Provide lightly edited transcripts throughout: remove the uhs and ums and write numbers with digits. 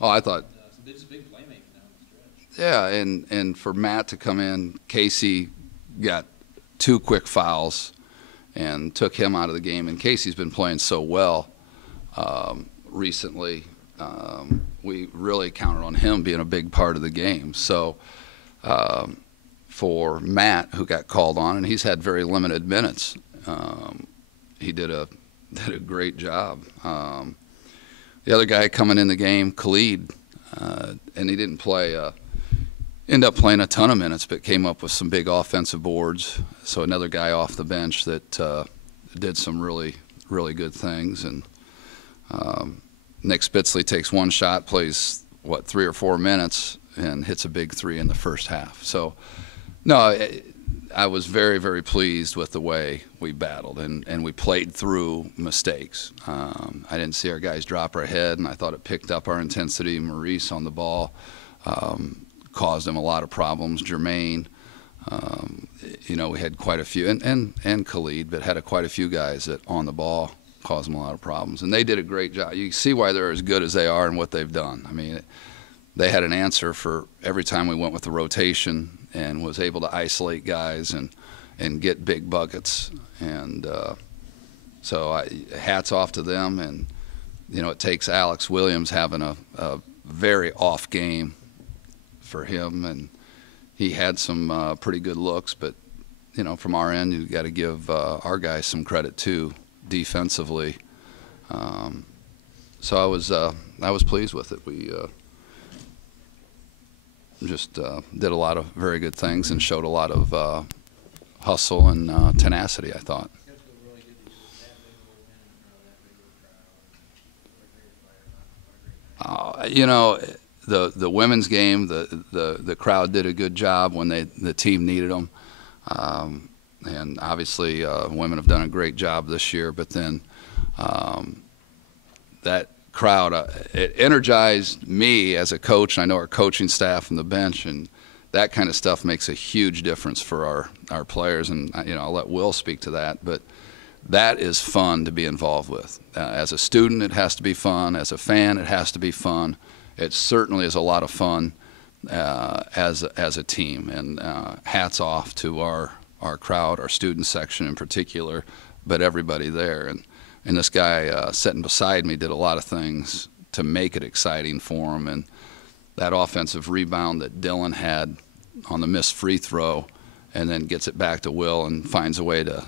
Oh, I thought, Some big playmaking down the stretch. yeah, and for Matt to come in, Casey got two quick fouls and took him out of the game. And Casey's been playing so well recently. We really counted on him being a big part of the game. So for Matt, who got called on, and he's had very limited minutes, he did a great job. The other guy coming in the game, Khalid, and he didn't play. Ended up playing a ton of minutes, but came up with some big offensive boards. So another guy off the bench that did some really good things. And Nick Spitzley takes one shot, plays 3 or 4 minutes, and hits a big three in the first half. So no, I was very pleased with the way we battled, and we played through mistakes. I didn't see our guys drop our head, and I thought it picked up our intensity. Maurice on the ball caused him a lot of problems. Jermaine, we had quite a few, and Khalid, but had quite a few guys that on the ball caused them a lot of problems. And they did a great job. You see why they're as good as they are and what they've done. I mean, they had an answer for every time we went with the rotation and was able to isolate guys and get big buckets. And so hats off to them. And, it takes Alex Williams having a very off game for him, and he had some pretty good looks, but from our end, you got to give our guys some credit too, defensively. So I was pleased with it. We just did a lot of very good things and showed a lot of hustle and tenacity, I thought. The women's game, the crowd did a good job when the team needed them, and obviously women have done a great job this year. But then that crowd, it energized me as a coach, and I know our coaching staff and the bench, and that kind of stuff makes a huge difference for our players. And I'll let Will speak to that, but that is fun to be involved with. As a student, it has to be fun. As a fan, it has to be fun. It certainly is a lot of fun as a team, and hats off to our crowd, our student section in particular, but everybody there. And this guy sitting beside me did a lot of things to make it exciting for him. And that offensive rebound that Dylan had on the missed free throw, and then gets it back to Will and finds a way to,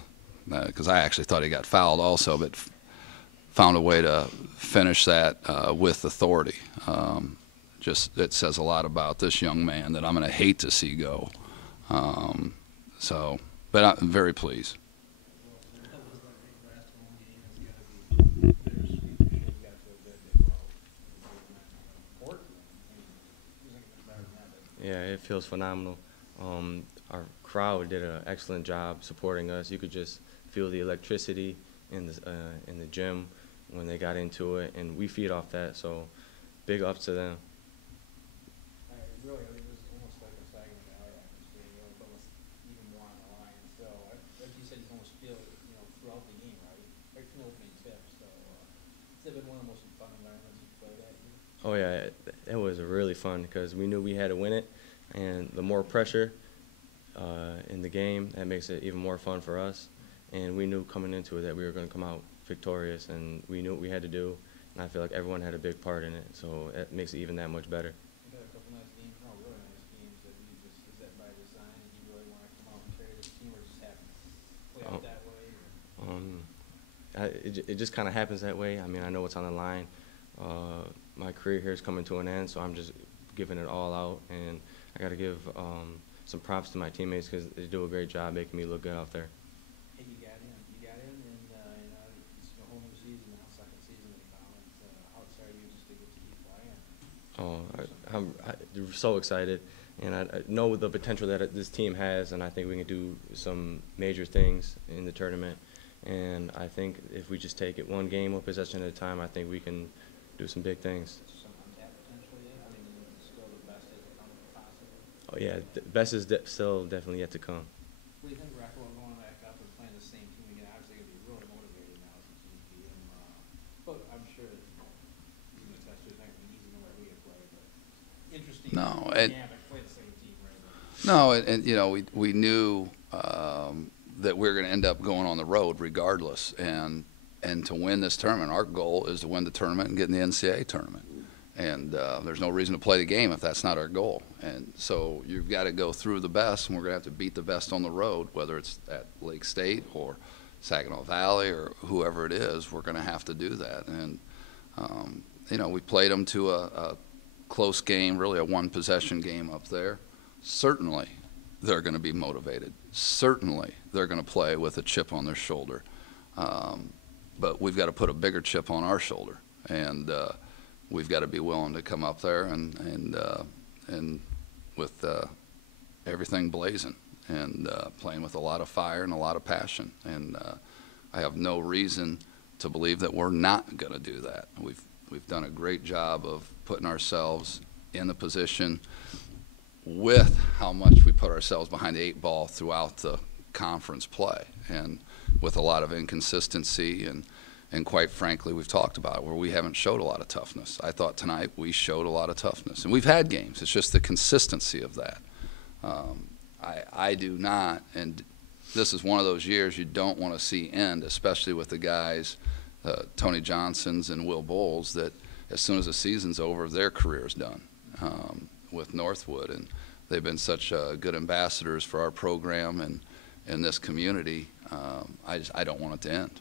because I actually thought he got fouled also, but found a way to finish that with authority. Just it says a lot about this young man that I'm going to hate to see go. But I'm very pleased. Yeah, it feels phenomenal. Our crowd did an excellent job supporting us. You could just feel the electricity in the gym when they got into it, and we feed off that. So, big ups to them. Really, it was almost like a Saginaw Valley atmosphere. It was almost even more on the line. So, like you said, you can almost feel it, throughout the game, right from the opening tip. So, it's been one of the most fun environments you've played at. Oh yeah, it was really fun because we knew we had to win it, and the more pressure in the game, that makes it even more fun for us. And we knew coming into it that we were going to come out victorious, and we knew what we had to do. And I feel like everyone had a big part in it, so it makes it even that much better. You had a couple nice games, really nice games that is that by design? Did you really want to come out and carry this team, or just happen to play out that way? It just kind of happens that way. I mean, I know what's on the line. My career here is coming to an end, so I'm just giving it all out, and I got to give some props to my teammates because they do a great job making me look good out there. Hey, you got in, and it's a whole new season now, second season now. How excited are you just to get to keep playing? I'm so excited, and I know the potential that this team has, and I think we can do some major things in the tournament. And I think if we just take it one game, one possession at a time, I think we can do some big things. Some untapped potential yet? I mean, is it still the best yet to come possibly? Oh yeah, the best is still definitely yet to come. What do you think, Rekeweg, going back up and playing the same team again? Obviously, going to be really motivated now since you beat him. But I'm sure that he's going to test you. It's not going to be easy no matter who you No, Yeah, and but play the same team, right? no, and you know, we knew that we are going to end up going on the road regardless, and to win this tournament, our goal is to win the tournament and get in the NCAA tournament. And there's no reason to play the game if that's not our goal. And so you've got to go through the best, and we're going to have to beat the best on the road, whether it's at Lake State or Saginaw Valley or whoever it is. We're going to have to do that. And you know, we played them to a close game, really a one-possession game up there. Certainly, they're going to be motivated. Certainly, they're going to play with a chip on their shoulder. But we've got to put a bigger chip on our shoulder, and we've got to be willing to come up there and with everything blazing and playing with a lot of fire and a lot of passion. And I have no reason to believe that we're not going to do that. We've done a great job of putting ourselves in the position with how much we put ourselves behind the 8 ball throughout the conference play, and with a lot of inconsistency and quite frankly, we've talked about it, where we haven't showed a lot of toughness. I thought tonight we showed a lot of toughness, and we've had games. It's just the consistency of that. I do not, and this is one of those years you don't want to see end, especially with the guys, Tony Johnsons and Will Bowles, that as soon as the season's over, their career's done with Northwood, and they've been such good ambassadors for our program and in this community. I don't want it to end.